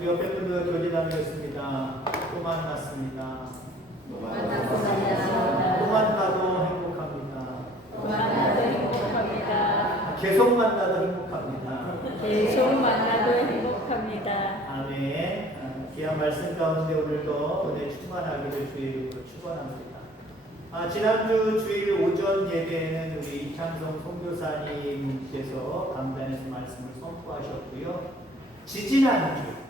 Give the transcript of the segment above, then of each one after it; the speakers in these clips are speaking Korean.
우리 옆에 분들 교제 나누겠습니다. 또 만났습니다. 또 만나도 행복합니다. 계속 만나도 행복합니다. 아멘. 귀한 말씀 가운데 오늘도 은혜 충만하기를 주의 이름으로 축원합니다. 지난주 주일 오전 예배에는 우리 이창성 선교사님께서 강단에서 말씀을 선포하셨고요. 지지난주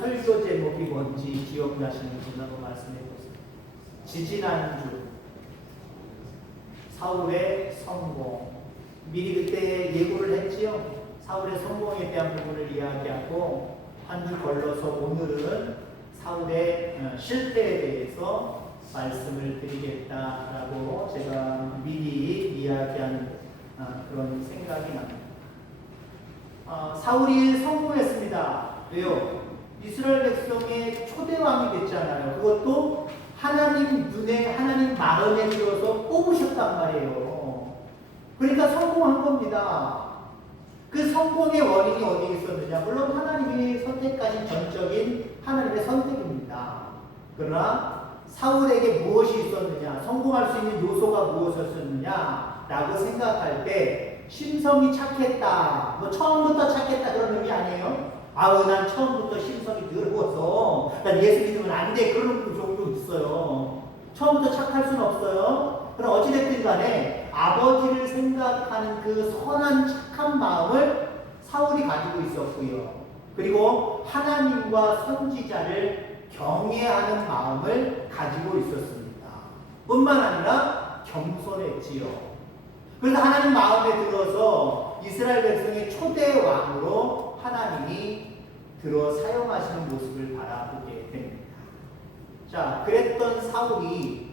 설교 제목이 뭔지 기억나시는 분 한번 말씀해 보세요. 지지난주 사울의 성공. 미리 그때 예고를 했지요. 사울의 성공에 대한 부분을 이야기하고 한 주 걸러서 오늘은 사울의 실패에 대해서 말씀을 드리겠다라고 제가 미리 이야기한 그런 생각이 납니다. 사울이 성공했습니다. 왜요? 이스라엘 백성의 초대왕이 됐잖아요. 그것도 하나님 눈에, 하나님 마음에 들어서 뽑으셨단 말이에요. 그러니까 성공한 겁니다. 그 성공의 원인이 어디에 있었느냐? 물론 하나님이 선택하신 전적인 하나님의 선택입니다. 그러나 사울에게 무엇이 있었느냐? 성공할 수 있는 요소가 무엇이었느냐? 라고 생각할 때 심성이 착했다. 뭐 처음부터 착했다 그런 의미 아니에요? 난 처음부터 심성이 더러워서 난 예수 믿으면 안 돼. 그런 경우도 있어요. 처음부터 착할 수는 없어요. 그럼 어찌됐든 간에 아버지를 생각하는 그 선한 착한 마음을 사울이 가지고 있었고요. 그리고 하나님과 선지자를 경외하는 마음을 가지고 있었습니다. 뿐만 아니라 겸손했지요. 그래서 하나님 마음에 들어서 이스라엘 백성의 초대 왕으로 하나님이 들어 사용하시는 모습을 바라보게 됩니다. 자, 그랬던 사울이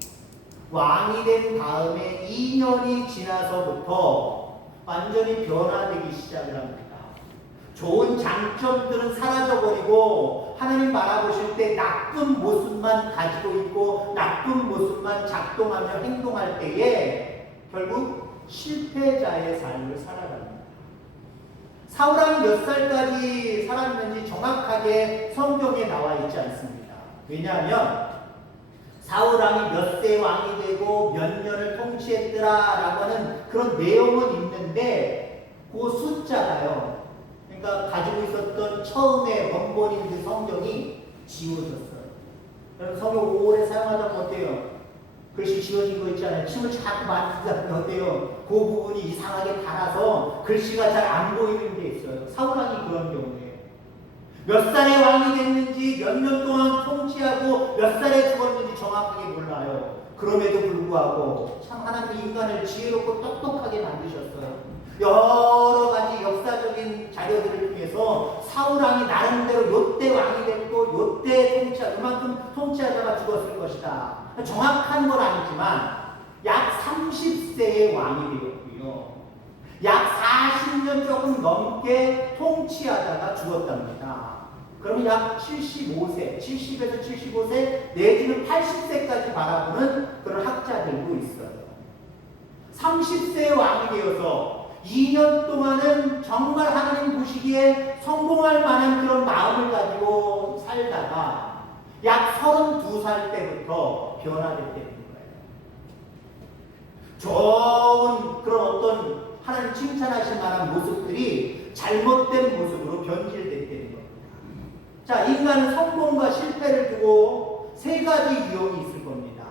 왕이 된 다음에 2년이 지나서부터 완전히 변화되기 시작을 합니다. 좋은 장점들은 사라져버리고 하나님 바라보실 때 나쁜 모습만 가지고 있고 나쁜 모습만 작동하며 행동할 때에 결국 실패자의 삶을 살아갑니다. 사울왕이 몇 살까지 살았는지 정확하게 성경에 나와 있지 않습니다. 왜냐하면 사울왕이 몇 세 왕이 되고 몇 년을 통치했더라라고 하는 그런 내용은 있는데 그 숫자가요. 그러니까 가지고 있었던 처음에 원본인 그 성경이 지워졌어요. 여러분 성경 오래 사용하다 보면 어때요? 글씨 지워진 거 있잖아요. 침을 자꾸 맞추다 보면 어때요? 그 부분이 이상하게 달아서 글씨가 잘 안 보이는 게 있어요. 사울왕이 그런 경우에 몇 살에 왕이 됐는지 몇 년 동안 통치하고 몇 살에 죽었는지 정확하게 몰라요. 그럼에도 불구하고 참 하나님이 인간을 지혜롭고 똑똑하게 만드셨어요. 여러 가지 역사적인 자료들을 통해서 사울왕이 나름대로 요때 왕이 됐고 요때 그만큼 통치하다가 죽었을 것이다. 정확한 건 아니지만 약 30세의 왕이 되었고요. 약 40년 조금 넘게 통치하다가 죽었답니다. 그러면 약 75세, 70에서 75세 내지는 80세까지 바라보는 그런 학자들도 있어요. 30세의 왕이 되어서 2년 동안은 정말 하나님 보시기에 성공할 만한 그런 마음을 가지고 살다가 약 32살 때부터 변화됐다는 거예요. 좋은 그런 어떤 하나님 칭찬하실 만한 모습들이 잘못된 모습으로 변질됐다는 겁니다. 자, 인간은 성공과 실패를 두고 세 가지 유형이 있을 겁니다.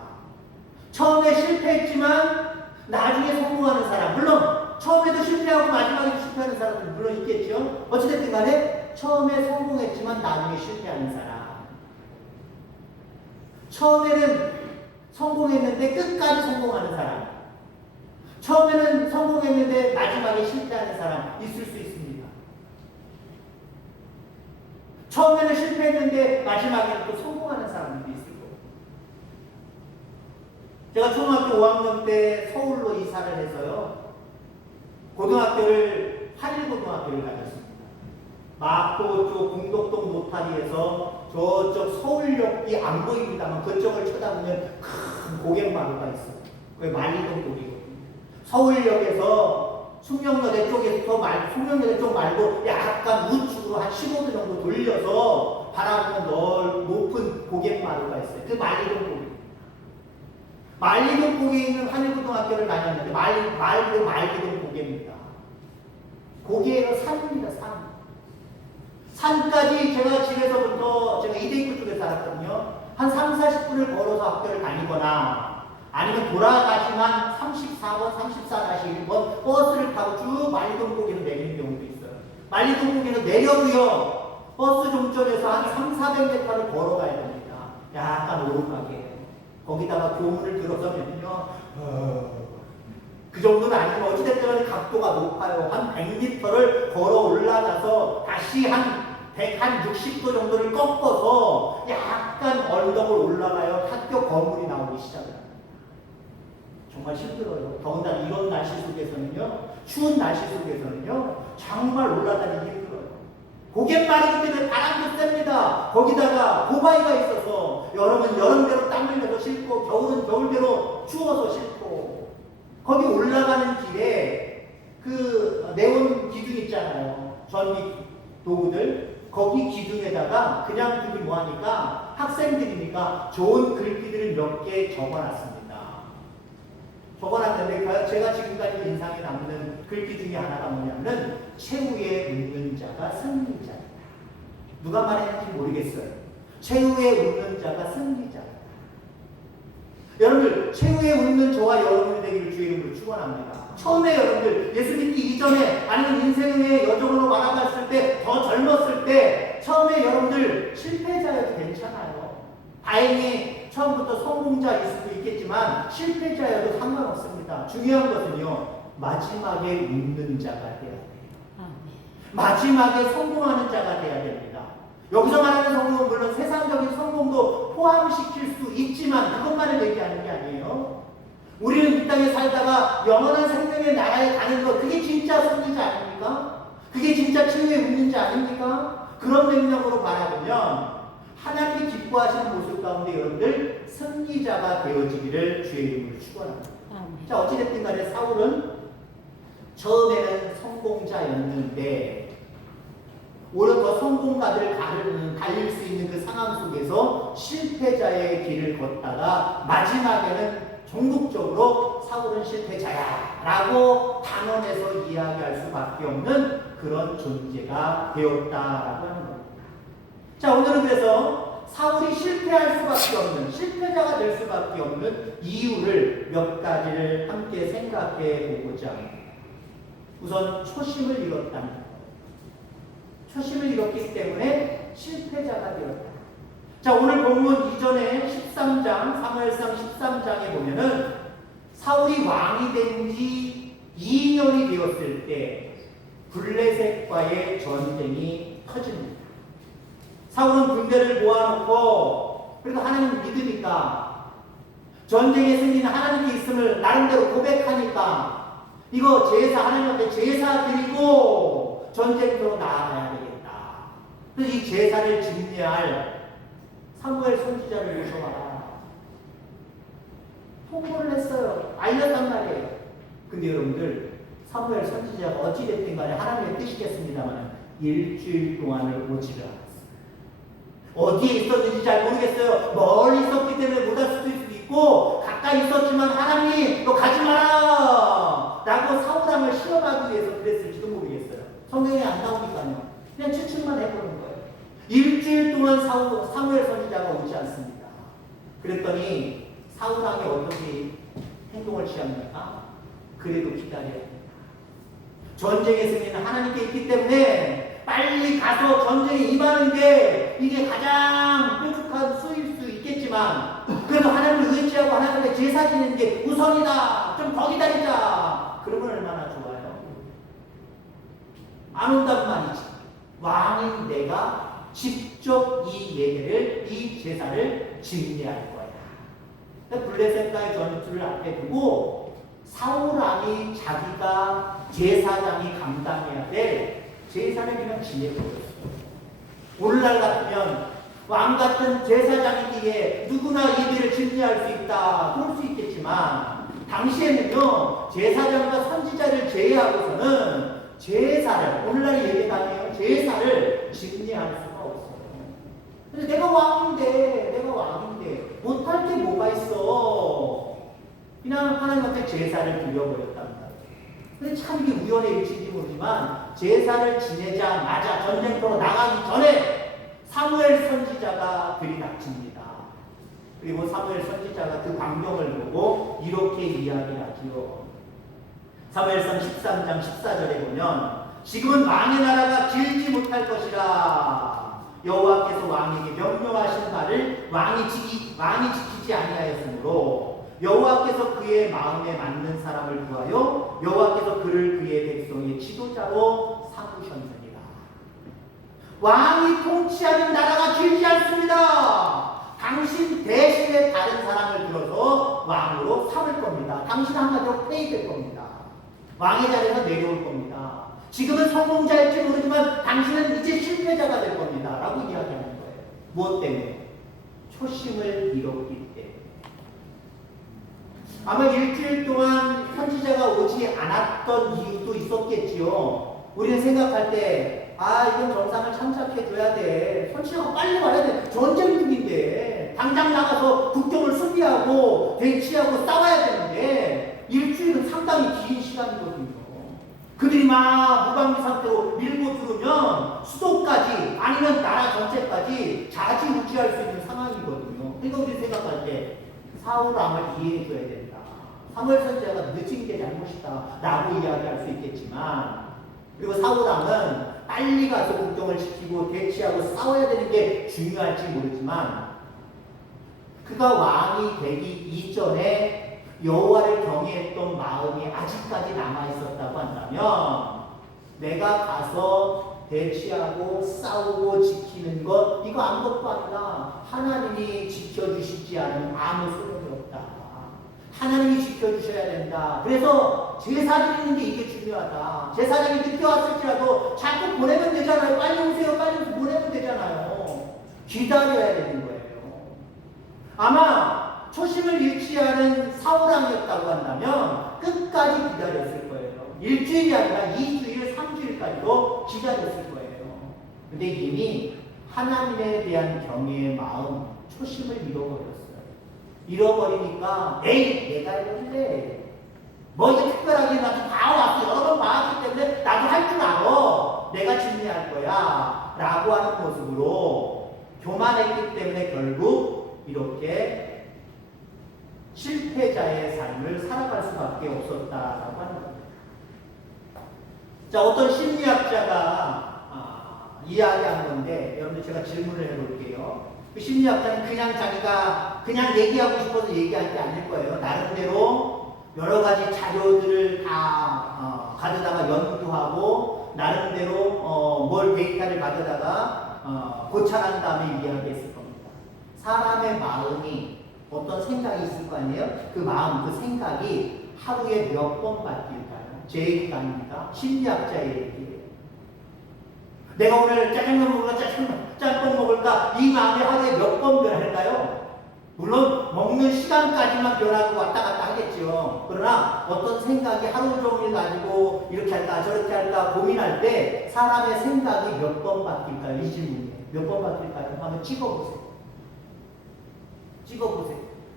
처음에 실패했지만 나중에 성공하는 사람, 물론 처음에도 실패하고 마지막에도 실패하는 사람은 물론 있겠죠. 어찌됐든 간에 처음에 성공했지만 나중에 실패하는 사람. 처음에는 성공했는데 끝까지 성공하는 사람. 처음에는 성공했는데 마지막에 실패하는 사람 있을 수 있습니다. 처음에는 실패했는데 마지막에는 또 성공하는 사람들도 있을 거예요. 제가 초등학교 5학년 때 서울로 이사를 해서요. 고등학교를 한일고등학교를 가졌습니다. 마포 쪽 공덕동 노타리에서 저쪽 서울역이 안 보입니다만 그쪽을 쳐다보면 큰 고객마루가 있어요. 그게 만리동 쪽이거든요. 서울역에서 숙명여대 쪽에서 숙명여대 쪽 말고 약간 우측으로 우측으로 한 15도 정도 돌려서 바라보는 높은 고갯마루가 있어요. 그 말리동 고개. 말리동 고개에 있는 한일고등학교를 다녔는데 말리동 고개입니다. 고개가 산입니다. 산까지 제가 집에서부터 제가 이대입구 쪽에 살았거든요. 한 3, 40분을 걸어서 학교를 다니거나 아니면 돌아가지만 34번, 34-1번 버스를 타고 쭉 말리동 고개로 내리는 경우도 있어요. 말리동 고개로 내려도요. 버스 종점에서 한 300~400m를 걸어가야 됩니다. 약간 오르막이에요. 거기다가 교문을 들어서면요. 그 정도는 아니지만 어찌됐든 각도가 높아요. 한 100m를 걸어 올라가서 다시 한 160도 정도를 꺾어서 약간 언덕을 올라가요. 학교 건물이 나오기 시작합니다. 정말 힘들어요. 더군다나 이런 날씨 속에서는요. 추운 날씨 속에서는요. 정말 올라다니기 힘들어요. 고갯마루기 때문에 바람도 셉니다. 거기다가 고바위가 있어서 여름은 여름대로 땀 흘려서 싣고 겨울은 겨울대로 추워서 싣고 거기 올라가는 길에 그 네온 기둥 있잖아요. 전기 도구들 거기 기둥에다가 그냥 두기 뭐하니까 학생들이니까 좋은 글귀들을 몇 개 적어놨습니다. 적어놨는데 제가 지금까지 인상에 남는 글귀 중에 하나가 뭐냐면 최후에 웃는 자가 승리자이다. 누가 말했는지 모르겠어요. 최후에 웃는 자가 승리자이다. 여러분들 최후에 웃는 저와 여러분이 되기를 주의 이름으로 축원합니다. 처음에 여러분들 예수 믿기 이전에 아니면 인생의 여정으로 나아갔을 때 더 젊었을 때 처음에 여러분들 실패자여도 괜찮아요. 다행히 처음부터 성공자일 수도 있겠지만 실패자여도 상관없습니다. 중요한 것은요. 마지막에 웃는 자가 돼야 돼요. 마지막에 성공하는 자가 돼야 됩니다. 여기서 말하는 성공은 물론 세상적인 성공도 포함시킬 수 있지만 그것만을 얘기하는 게 아니에요. 우리는 이 땅에 살다가 영원한 생명의 나라에 가는 것 그게 진짜 승리자 아닙니까? 그게 진짜 최후의 웃는 자 아닙니까? 그런 맥락으로 바라보면 하나님이 기뻐하시는 모습 가운데 여러분들 승리자가 되어지기를 주의 이름으로 축원합니다. 자 어찌됐든 간에 사울은 처음에는 성공자였는데 오히려 더 성공가들 달릴 수 있는 그 상황 속에서 실패자의 길을 걷다가 마지막에는 전국적으로 사울은 실패자야 라고 단언해서 이야기할 수밖에 없는 그런 존재가 되었다라고 하는 겁니다. 자 오늘은 그래서 사울이 실패할 수밖에 없는 실패자가 될 수밖에 없는 이유를 몇 가지를 함께 생각해 보고자 합니다. 우선 초심을 잃었다는 것. 초심을 잃었기 때문에 실패자가 되었다. 자 오늘 본문 이전에 13장 사무엘상 13장에 보면은 사울이 왕이 된 지 2년이 되었을 때 블레셋과의 전쟁이 터집니다. 사울은 군대를 모아놓고 그래도 하나님을 믿으니까 전쟁에 승리는 하나님께 있음을 나름대로 고백하니까 이거 제사 하나님 앞에 제사 드리고 전쟁터로 나아가야 되겠다. 그래서 이 제사를 집례할 사무엘 선지자를 모셔와라. 통보를 했어요. 알렸단 말이에요. 근데 여러분들 사무엘 선지자가 어찌됐든 간에 하나님의 뜻이겠습니다만 일주일 동안을 오지를 않았어요. 어디에 있었는지 잘 모르겠어요. 멀리 있었기 때문에 못 할 수도 있고 가까이 있었지만 하나님 너 가지 마라 라고 사울왕을 시험하기 위해서 그랬을지도 모르겠어요. 성경에 안 나오니까요. 그냥 추측만 해보는 거예요. 일주일 동안 사무엘 선지자가 오지 않습니다. 그랬더니 사울왕이 어떻게 행동을 취합니까? 그래도 기다려야 됩니다. 전쟁의 승리는 하나님께 있기 때문에 빨리 가서 전쟁에 임하는 게 이게 가장 뾰족한 수일 수 있겠지만 그래도 하나님을 의지하고 하나님의 제사 지내는 게 우선이다. 좀 더 기다리자. 그러면 얼마나 좋아요. 안 온단 말이지. 왕인 내가 직접 이 제사를 집례할 거야. 블레셋과의 전투를 앞에 두고 사울왕이 자기가 제사장이 감당해야 될 제사를 그냥 지내버렸어요. 오늘날 같으면 왕 같은 제사장이기에 누구나 예배를 집례할 수 있다. 그럴 수 있겠지만 당시에는요. 제사장과 선지자를 제외하고서는 제사를 오늘날 예배가 아니에요. 제사를 왕권을 집리할 수가 없어요. 근데 내가 왕인데 못할 게 뭐가 있어? 그냥 하나님한테 제사를 드려버렸답니다. 근데 참 이게 우연의 일치인지 모르지만 제사를 지내자마자 전쟁터로 나가기 전에 사무엘 선지자가 들이닥칩니다. 그리고 사무엘 선지자가 그 광경을 보고 이렇게 이야기하지요. 사무엘상 13장 14절에 보면 지금은 왕의 나라가 길지 못할 것이라. 여호와께서 왕에게 명령하신 바를 왕이 지키지 아니하였으므로 여호와께서 그의 마음에 맞는 사람을 구하여 여호와께서 그를 그의 백성의 지도자로 삼으셨느니라. 왕이 통치하는 나라가 길지 않습니다. 당신 대신에 다른 사람을 들어서 왕으로 삼을 겁니다. 당신 한마디로 폐위될 겁니다. 왕의 자리에서 내려올 겁니다. 지금은 성공자일지 모르지만 당신은 이제 실패자가 될 겁니다. 라고 이야기하는 거예요. 무엇 때문에? 초심을 잃었기 때문에. 아마 일주일 동안 선지자가 오지 않았던 이유도 있었겠지요. 우리는 생각할 때, 이건 정상을 참작해줘야 돼. 선지자가 빨리 와야 돼. 전쟁 중인데. 당장 나가서 국경을 수비하고, 대치하고 싸워야 되는데, 일주일은 상당히 긴 시간이거든요. 그들이 막 무방비 상태로 밀고 들으면 수도까지 아니면 나라 전체까지 좌지우지할 수 있는 상황이거든요. 그러니까 우리 생각할 때 사울 왕을 이해해줘야 된다. 사무엘 선지자가 늦은 게 잘못이다 라고 이야기할 수 있겠지만, 그리고 사울 왕은 빨리 가서 국경을 지키고 대치하고 싸워야 되는 게 중요할지 모르지만, 그가 왕이 되기 이전에 여호와를 경외했던 마음이 아직까지 남아있었다고 한다면 내가 가서 대치하고 싸우고 지키는 것 이거 아무것도 아니라 하나님이 지켜주시지 않으면 아무 소용이 없다. 하나님이 지켜주셔야 된다. 그래서 제사 드리는 게 이게 중요하다. 제사장이 늦게 왔을지라도 자꾸 보내면 되잖아요. 빨리 오세요. 빨리 오세요. 보내면 되잖아요. 기다려야 되는 거예요. 아마 초심을 잃지 않은 사울왕이었다고 한다면 끝까지 기다렸을 거예요. 일주일이 아니라 2주일, 3주일까지도 기다렸을 거예요. 근데 이미 하나님에 대한 경외의 마음, 초심을 잃어버렸어요. 잃어버리니까 내가 이러는데 뭐 이게 특별하게 나도 다 왔어. 여러 번 봐왔기 때문에 나도 할 줄 알아. 내가 진리할 거야. 라고 하는 모습으로 교만했기 때문에 결국 이렇게 실패자의 삶을 살아갈 수밖에 없었다라고 하는 겁니다. 자, 어떤 심리학자가 이야기한 건데, 여러분들 제가 질문을 해볼게요. 그 심리학자는 그냥 자기가 그냥 얘기하고 싶어서 얘기할 게 아닐 거예요. 나름대로 여러 가지 자료들을 다 가져다가 연구하고, 나름대로 뭘 데이터를 가져다가 고찰한 다음에 이야기했을 겁니다. 사람의 마음이 어떤 생각이 있을 거 아니에요? 그 마음, 그 생각이 하루에 몇 번 바뀔까요? 제 얘기가 아닙니다. 심리학자의 얘기예요. 내가 오늘 짜장면 먹을까, 짬뽕 먹을까, 이 마음이 하루에 몇 번 변할까요? 물론 먹는 시간까지만 변하고 왔다 갔다 하겠죠. 그러나 어떤 생각이 하루 종일 가지고 이렇게 할까 저렇게 할까 고민할 때 사람의 생각이 몇 번 바뀔까요? 이 질문에 몇 번 바뀔까요? 한번 찍어보세요.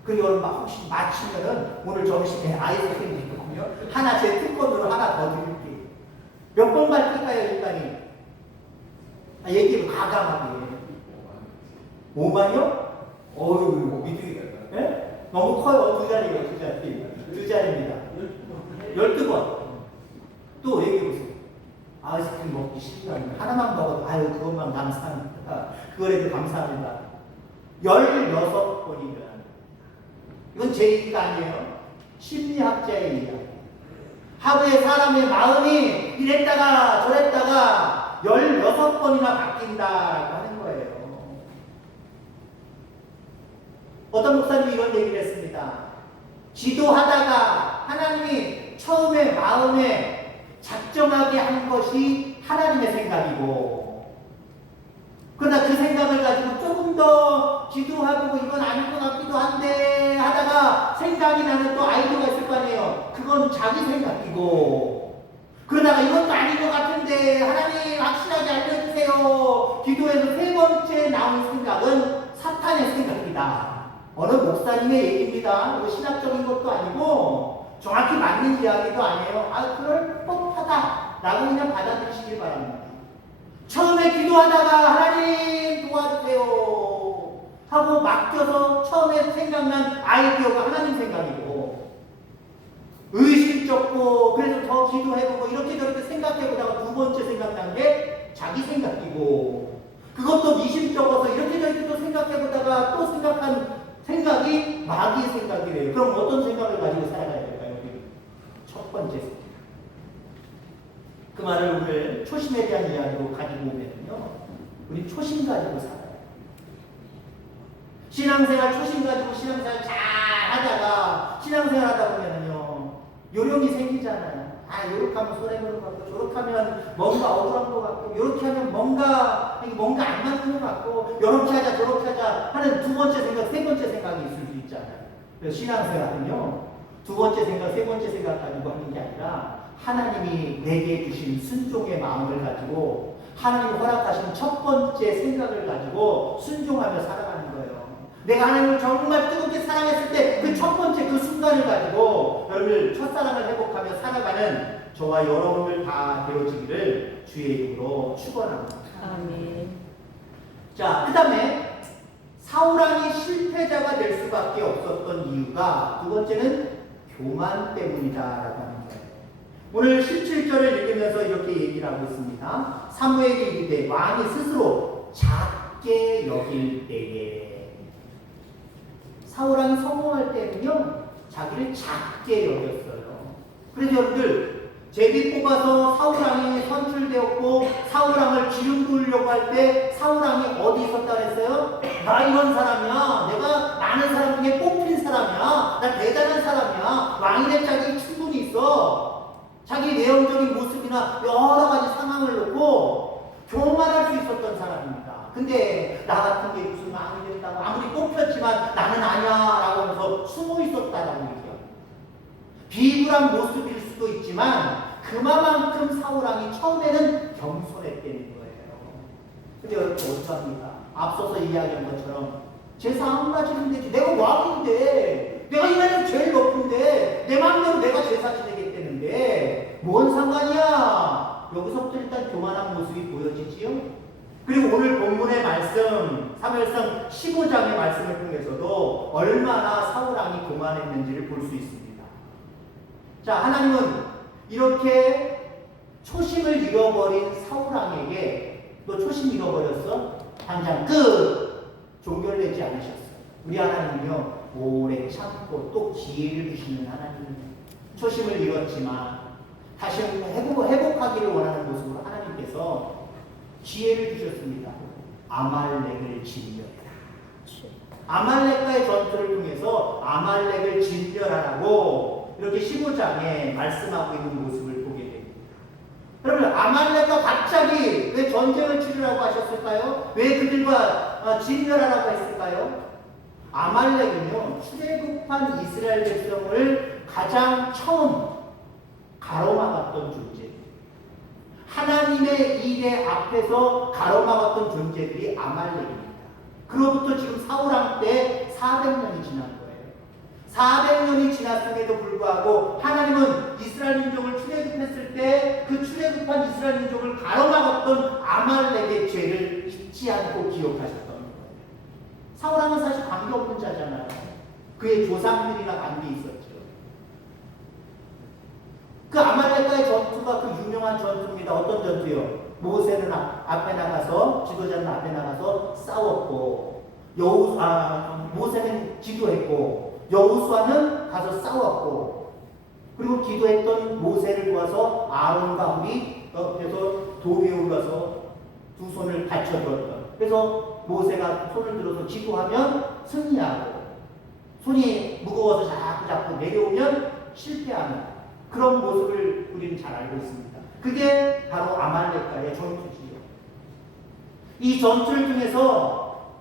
그리고 여러분 혹시 맞히면은 오늘 점심에 아이스크림 있거든요. 하나 제 특권으로 하나 더 드릴게요. 몇 번 바뀔까요, 일단이? 얘기를 과감하게. 5만이요? 어휴, 믿으기가. 예? 너무 커요. 두 자리입니다. 12번. 또 얘기해보세요. 아이스크림 먹기 싫다면 하나만 먹어도 그것만 감사합니다. 그거라도 감사합니다. 16번이면 이건 제 얘기가 아니에요. 심리학자의 이야기. 하루에 사람의 마음이 이랬다가 저랬다가 16번이나 바뀐다고 하는 거예요. 어떤 목사님이 이런 얘기를 했습니다. 기도하다가 하나님이 처음에 마음에 작정하게 한 것이 하나님의 생각이고, 그러나 그 생각을 가지고 조금 더 기도하고 이건 아닐 것 같기도 한데 하다가 생각이 나는 또 아이디어가 있을 거 아니에요. 그건 자기 생각이고, 그러나 그러다가 이것도 아닌 것 같은데 하나님 확실하게 알려주세요. 기도에서 세 번째 나온 생각은 사탄의 생각이다. 어느 목사님의 얘기입니다. 이거 신학적인 것도 아니고 정확히 맞는 이야기도 아니에요. 아, 그럴 법하다 라고 그냥 받아들이시길 바랍니다. 처음에 기도하다가 하나님 도와주세요 하고 맡겨서 처음에 생각난 아이디어가 하나님 생각이고, 의심쩍고 그래서 더 기도해보고 이렇게 저렇게 생각해보다가 두 번째 생각난 게 자기 생각이고, 그것도 미심쩍어서 이렇게 저렇게 또 생각해보다가 또 생각한 생각이 마귀의 생각이래요. 그럼 어떤 생각을 가지고 살아가야 될까요? 첫 번째 생각. 그 말을 오늘 초심에 대한 이야기로 가지고 오면요, 우리 초심 가지고 살아요. 신앙생활 초심 가지고 신앙생활 잘 하다가 신앙생활 하다 보면요 요령이 생기잖아요. 아, 요렇게 하면 손해보는 것 같고, 저렇게 하면 뭔가 억울한 것 같고, 요렇게 하면 뭔가 안 맞는 것 같고, 요렇게 하자 저렇게 하자 하는 두 번째 생각, 세 번째 생각이 있을 수 있잖아요. 그래서 신앙생활은요 두 번째 생각, 세 번째 생각 가지고 하는 게 아니라 하나님이 내게 주신 순종의 마음을 가지고 하나님이 허락하신 첫 번째 생각을 가지고 순종하며 살아가는 거예요. 내가 하나님을 정말 뜨겁게 사랑했을 때 그 첫 번째 그 순간을 가지고 여러분들 첫사랑을 회복하며 살아가는 저와 여러분들 다 되어지기를 주의 이름으로 축원합니다. 아멘. 자, 그 다음에 사울왕이 실패자가 될 수밖에 없었던 이유가 두 번째는 교만 때문이다라고 하는 거예요. 오늘 17절을 읽으면서 이렇게 얘기를 하고 있습니다. 사무엘이 이르되 왕이 스스로 작게 여길 때에, 사울왕이 성공할 때는요 자기를 작게 여겼어요. 그래서 여러분들 제비 뽑아서 사울왕이 선출되었고 사울왕을 기름 부으려고 할 때 사울왕이 어디 있었다 그랬어요? 나 이런 사람이야. 내가 많은 사람 중에 뽑힌 사람이야. 나 대단한 사람이야. 왕이 될 자격이 충분히 있어. 자기 외형적인 모습이나 여러 가지 상황을 놓고 교만할 수 있었던 사람입니다. 근데 나 같은 게 무슨 왕이 된다고 아무리 뽑혔지만 나는 아니야 라고 하면서 숨어 있었다라는 얘기예요. 비굴한 모습일 수도 있지만 그만큼 사울왕이 처음에는 겸손했다는 거예요. 근데 여러분 어떡합니까? 앞서서 이야기한 것처럼 제사 안 가지면 되지. 내가 왕인데, 내가 이 나라에서 제일 높은데 내 마음대로 내가 제사 지내겠다는데 뭔 상관이야? 여기서부터 일단 교만한 모습이 보여지지요. 그리고 오늘 본문의 말씀, 사무엘상 15장의 말씀을 통해서도 얼마나 사울왕이 교만했는지를 볼 수 있습니다. 자, 하나님은 이렇게 초심을 잃어버린 사울왕에게 너 초심 잃어버렸어? 당장 끝! 종결내지 않으셨어요. 우리 하나님은요 오래 참고 또 기회를 주시는 하나님입니다. 초심을 잃었지만 다시 회복하기를 원하는 모습으로 하나님께서 기회를 주셨습니다. 아말렉을 진멸해라. 아말렉과의 전투를 통해서 아말렉을 진멸하라고 이렇게 15장에 말씀하고 있는 모습을 보게 됩니다. 여러분, 아말렉과 갑자기 왜 전쟁을 치르라고 하셨을까요? 왜 그들과 진멸하라고 했을까요? 아말렉은요 출애굽한 이스라엘 백성을 가장 처음 가로막았던 존재, 하나님의 일에 앞에서 가로막았던 존재들이 아말렉입니다. 그로부터 지금 사울왕 때 400년이 지난 거예요. 400년이 지났음에도 불구하고 하나님은 이스라엘 민족을 출애굽했을 때 그 출애굽한 이스라엘 민족을 가로막았던 아말렉의 죄를 잊지 않고 기억하셨던 거예요. 사울왕은 사실 관계없는 자잖아요. 그의 조상들이나 관계 있었죠. 그 아말렉과의 전투가 그 유명한 전투입니다. 어떤 전투요? 모세는 앞에 나가서, 지도자는 앞에 나가서 싸웠고, 모세는 기도했고, 여호수아는 가서 싸웠고, 그리고 기도했던 모세를 도와서 아론과 홀이 옆에서 돌 위에 올라서 두 손을 받쳐주었던. 그래서 모세가 손을 들어서 기도하면 승리하고, 손이 무거워서 자꾸 내려오면 실패하는 그런 모습을 우리는 잘 알고 있습니다. 그게 바로 아말렉과의 전투지요. 이 전투를 통해서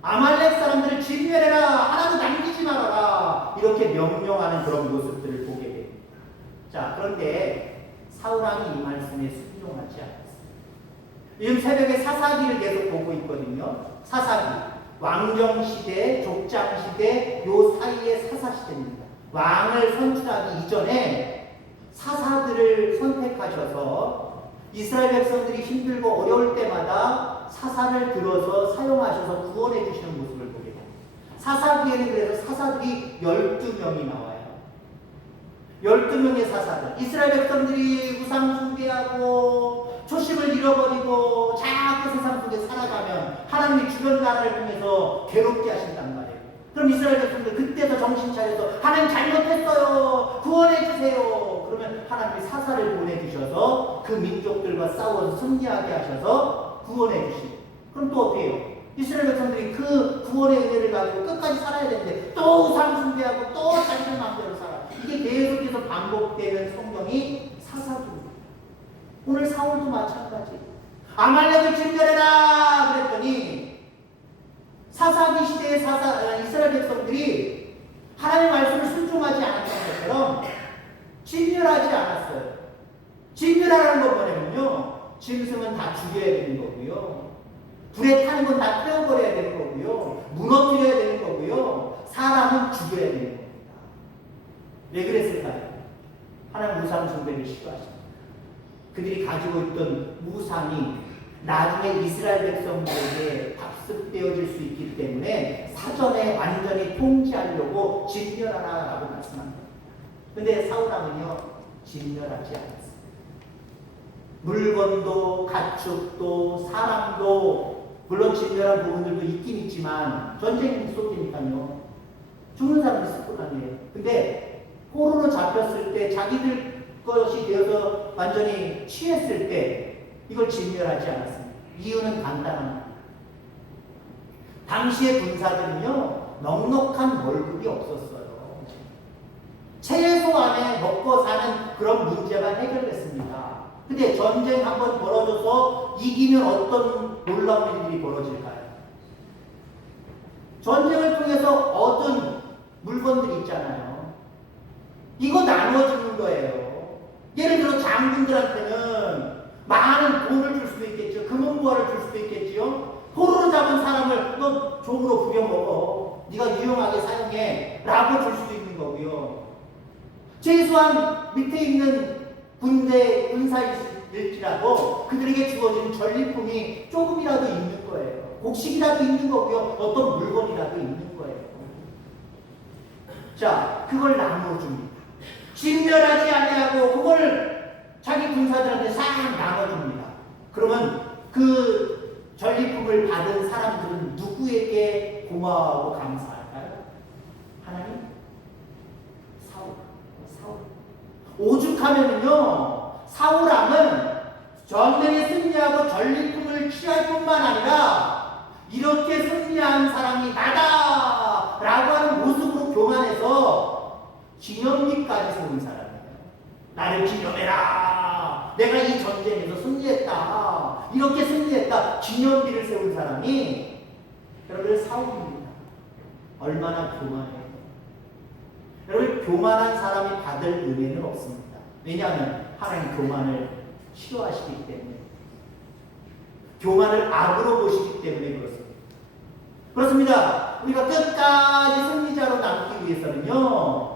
아말렉 사람들을 진멸해라, 하나도 남기지 말아라, 이렇게 명령하는 그런 모습들을 보게 됩니다. 자, 그런데 사울왕이 이 말씀에 순종하지 않았어요. 요즘 새벽에 사사기를 계속 보고 있거든요. 사사기. 왕정시대, 족장시대, 요 사이의 사사시대입니다. 왕을 선출하기 이전에 사사들을 선택하셔서 이스라엘 백성들이 힘들고 어려울 때마다 사사를 들어서 사용하셔서 구원해 주시는 모습을 보게 됩니다. 사사기에는 그래서 사사들이 12명이 나와요. 12명의 사사들. 이스라엘 백성들이 우상 숭배하고 초심을 잃어버리고 자꾸 세상 속에 살아가면 하나님이 주변 나라를 통해서 괴롭게 하신단 말이에요. 그럼 이스라엘 백성들 그때서 정신 차려서 하나님 잘못했어요. 구원해 주세요. 그러면 하나님이 사사를 보내주셔서 그 민족들과 싸워서 승리하게 하셔서 구원해 주시고, 그럼 또 어떻게 해요? 이스라엘 백성들이 그 구원의 은혜를 가지고 끝까지 살아야 되는데 또 우상 숭배하고 또 자신의 마음대로 살아. 이게 계속해서 반복되는 성경이 사사기입니다. 오늘 사울도 마찬가지. 아말렉을 진멸해라 그랬더니 사사기 시대의 이스라엘 백성들이 하나님의 말씀을 순종하지 않았던 것처럼 진멸하지 않았어요. 진멸하라는 건 뭐냐면요, 짐승은 다 죽여야 되는 거고요, 불에 타는 건 다 태워버려야 되는 거고요, 무너뜨려야 되는 거고요, 사람은 죽여야 되는 겁니다. 왜 그랬을까요? 하나님 우상 숭배를 싫어하십니다. 그들이 가지고 있던 우상이 나중에 이스라엘 백성들에게 답습되어질 수 있기 때문에 사전에 완전히 통치하려고 진멸하라라고 말씀합니다. 근데 사울왕은요, 진멸하지 않았어요. 물건도 가축도 사람도 물론 진멸한 부분들도 있긴 있지만 전쟁 속이니까요, 죽는 사람이 있을 뿐 아니에요. 근데 포로로 잡혔을 때 자기들 것이 되어서 완전히 취했을 때 이걸 진멸하지 않았습니다. 이유는 간단합니다. 당시의 군사들은요, 넉넉한 월급이 없었어요. 최소한의 먹고 사는 그런 문제가 해결됐습니다. 근데 전쟁 한번 벌어져서 이기면 어떤 놀라운 일들이 벌어질까요? 전쟁을 통해서 얻은 물건들이 있잖아요. 이거 나누어주는 거예요. 예를 들어 장군들한테는 많은 돈을 줄 수도 있겠죠. 금은보화를 줄 수도 있겠지요. 포로로 잡은 사람을 너 종으로 부려먹어, 네가 유용하게 사용해 라고 줄 수도 있는 거고요. 최소한 밑에 있는 군대 군사일지라도 그들에게 주어진 전리품이 조금이라도 있는 거예요. 곡식이라도 있는 거고요, 어떤 물건이라도 있는 거예요. 자, 그걸 나눠줍니다. 진멸하지 아니하고 그걸 자기 군사들한테 싹 나눠줍니다. 그러면 그 전리품을 받은 사람들은 누구에게 고마워하고 감사할까요? 하나님? 사울. 오죽하면은요, 사울왕은 전쟁에 승리하고 전리품을 취할 뿐만 아니라 이렇게 승리한 사람이 나다 라고 하는 모습으로 교만해서 기념비까지 세운 사람이에요. 나를 기념해라, 내가 이 전쟁에서 승리했다, 이렇게 승리했다, 기념비를 세운 사람이 여러분 사울입니다. 얼마나 교만해요. 여러분, 교만한 사람이 받을 은혜는 없습니다. 왜냐하면 하나님 교만을 싫어하시기 때문에, 교만을 악으로 보시기 때문에 그렇습니다. 그렇습니다. 우리가 끝까지 승리자로 남기 위해서는요,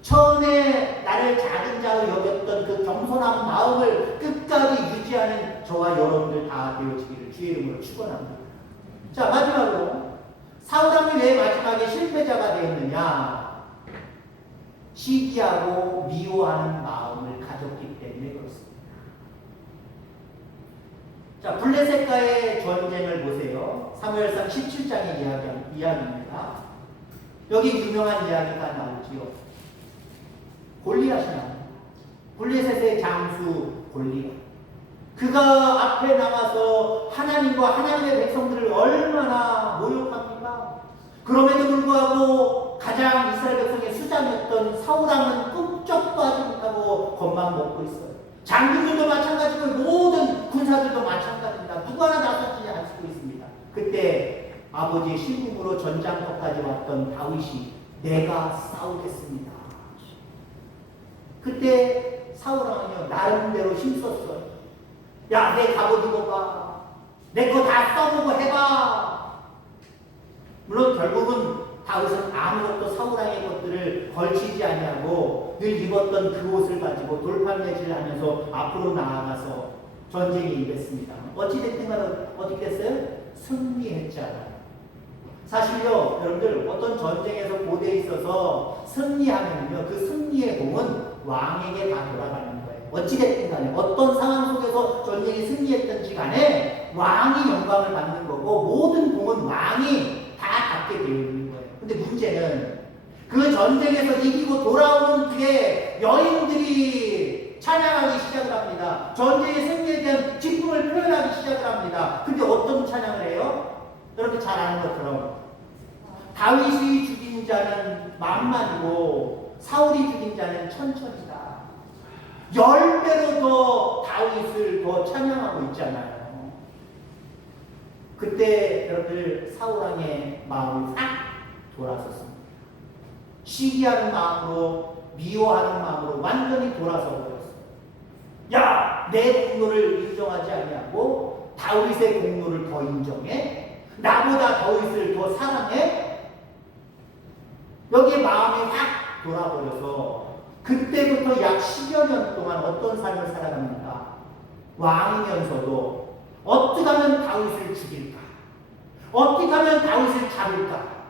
처음에 나를 작은 자로 여겼던 그 겸손한 마음을 끝까지 유지하는 저와 여러분들 다 되어지기를 주의 이름으로 축원합니다. 자, 마지막으로 사울왕이 왜 마지막에 실패자가 되었느냐? 시기하고 미워하는 마음을 가졌기 때문에 그렇습니다. 자, 블레셋과의 전쟁을 보세요. 사무엘상 17장의 이야기입니다. 여기 유명한 이야기가 나오지요. 골리앗이 나옵니다. 블레셋의 장수 골리앗. 그가 앞에 나와서 하나님과 하나님의 백성들을 얼마나 모욕합니까? 그럼에도 불구하고 가장 이스라엘 백성의 수장이었던 사울왕은 꿈쩍도 하지 못하고 겁만 먹고 있어요. 장군들도 마찬가지고 모든 군사들도 마찬가지입니다. 누구 하나 나서지 않고 있습니다. 그때 아버지의 신궁으로 전장터까지 왔던 다윗이 내가 싸우겠습니다. 그때 사울왕은요 나름대로 힘썼어요. 야, 내 갑옷 입어봐. 내 거 다 써보고 해봐. 물론 결국은 다윗은 아무것도 사울왕의 것들을 걸치지 아니하고 늘 입었던 그 옷을 가지고 돌팔매질을 하면서 앞으로 나아가서 전쟁에 임했습니다. 어찌됐든 간에 어떻게 됐어요? 승리했잖아요. 사실요, 여러분들 어떤 전쟁에서 고대에 있어서 승리하면요, 그 승리의 공은 왕에게 다 돌아가는 거예요. 어찌됐든 간에 어떤 상황 속에서 전쟁에 승리했든지 간에 왕이 영광을 받는 거고 모든 공은 왕이 다 갖게 되어 있는 거예요. 근데 문제는 그 전쟁에서 이기고 돌아오는 길에 여인들이 찬양하기 시작을 합니다. 전쟁의 승리에 대한 기쁨을 표현하기 시작을 합니다. 근데 어떤 찬양을 해요? 여러분 잘 아는 것처럼 다윗이 죽인 자는 만만이고 사울이 죽인 자는 천천이다. 10배로 더 다윗을 더 찬양하고 있잖아요. 그때 여러분들 사울왕의 마음이 싹 돌아섰습니다. 시기하는 마음으로 미워하는 마음으로 완전히 돌아서 버렸어요. 야, 내 공로를 인정하지 아니하고 다윗의 공로를 더 인정해? 나보다 다윗을 더 사랑해? 여기에 마음이 확 돌아버려서 그때부터 약 10여 년 동안 어떤 삶을 살아갑니까? 왕이면서도 어떻게 하면 다윗을 죽일까? 어떻게 하면 다윗을 잡을까?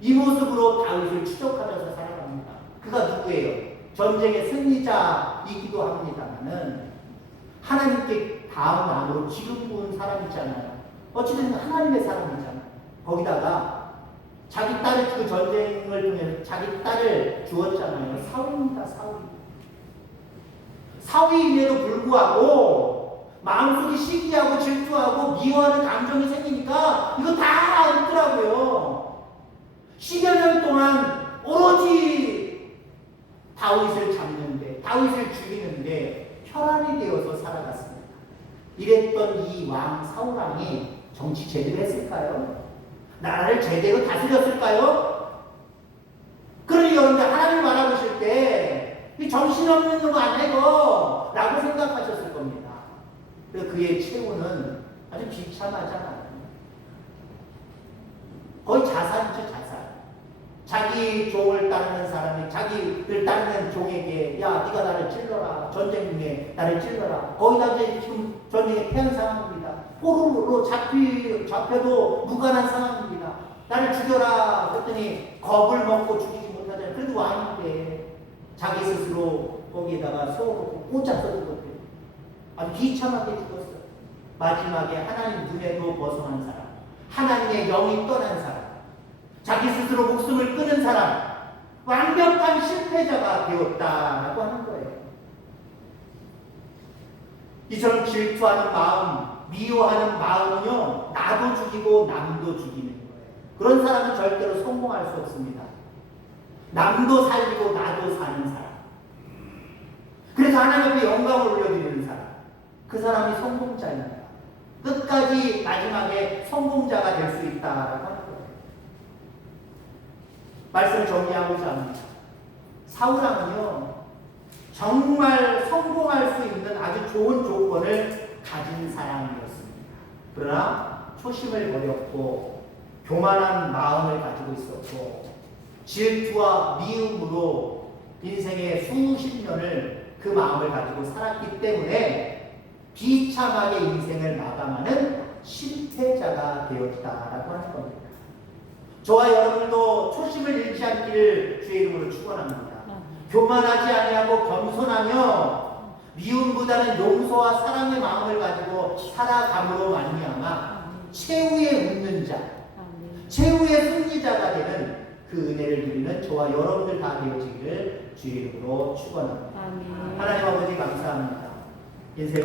이 모습으로 다윗을 추적하면서 살아갑니다. 그가 누구예요? 전쟁의 승리자이기도 합니다만은 하나님께 다음 왕으로 기름 부은 사람이잖아요. 어찌됐든 하나님의 사람이잖아요. 거기다가 자기 딸을 그 전쟁을 통해서 자기 딸을 주었잖아요. 사위입니다. 사위임에도 불구하고 마음속에 시기하고 질투하고 미워하는 감정이 생기니까 이거 다 없더라고요. 10여 년 동안 오로지 다윗을 잡는데 다윗을 죽이는데 혈안이 되어서 살아갔습니다. 이랬던 이 왕 사울왕이 정치 제대로 했을까요? 나라를 제대로 다스렸을까요? 그러니 여러분들 하나님을 바라보실 때 이 정신없는 놈 아니고 라고 생각하셨을 겁니다. 그래서 그의 최후는 아주 비참하잖아요. 거의 자살이죠, 자살. 자기 종을 따르는 사람이 자기를 따르는 종에게 야, 네가 나를 찔러라. 전쟁 중에 나를 찔러라. 거기다 이제 지금 전쟁에 패한 상황입니다. 포로로 잡혀도 무관한 상황입니다. 나를 죽여라. 그랬더니 겁을 먹고 죽이지 못하잖아요. 그래도 왕인데 자기 스스로 거기에다가 세워놓고 꽂아서 죽었대요. 아주 비참하게 죽었어요. 마지막에 하나님 눈에도 벗어난 사람, 하나님의 영이 떠난 사람, 자기 스스로 목숨을 끊은 사람, 완벽한 실패자가 되었다라고 하는 거예요. 이처럼 질투하는 마음, 미워하는 마음은요, 나도 죽이고 남도 죽이는 거예요. 그런 사람은 절대로 성공할 수 없습니다. 남도 살리고 나도 사는 사람. 그래서 하나님 앞에 영광을 올려드리는 사람. 그 사람이 성공자입니다. 끝까지 마지막에 성공자가 될 수 있다라고 하는 거예요. 말씀을 정리하고자 합니다. 사울왕은요, 정말 성공할 수 있는 아주 좋은 조건을 가진 사람이었습니다. 그러나 초심을 버렸고 교만한 마음을 가지고 있었고 질투와 미움으로 인생의 수십 년을 그 마음을 가지고 살았기 때문에 비참하게 인생을 마감하는 실패자가 되었다라고 하는 겁니다. 저와 여러분도 초심을 잃지 않기를 주의 이름으로 축원합니다. 교만하지 아니하고 겸손하며 미움보다는 용서와 사랑의 마음을 가지고 살아감으로 말미암아 최후의 웃는 자, 최후의 승리자가 되는 그 은혜를 누리는 저와 여러분들 다 되어지기를 주의 이름으로 축원합니다. 하나님 아버지 감사합니다. 인생을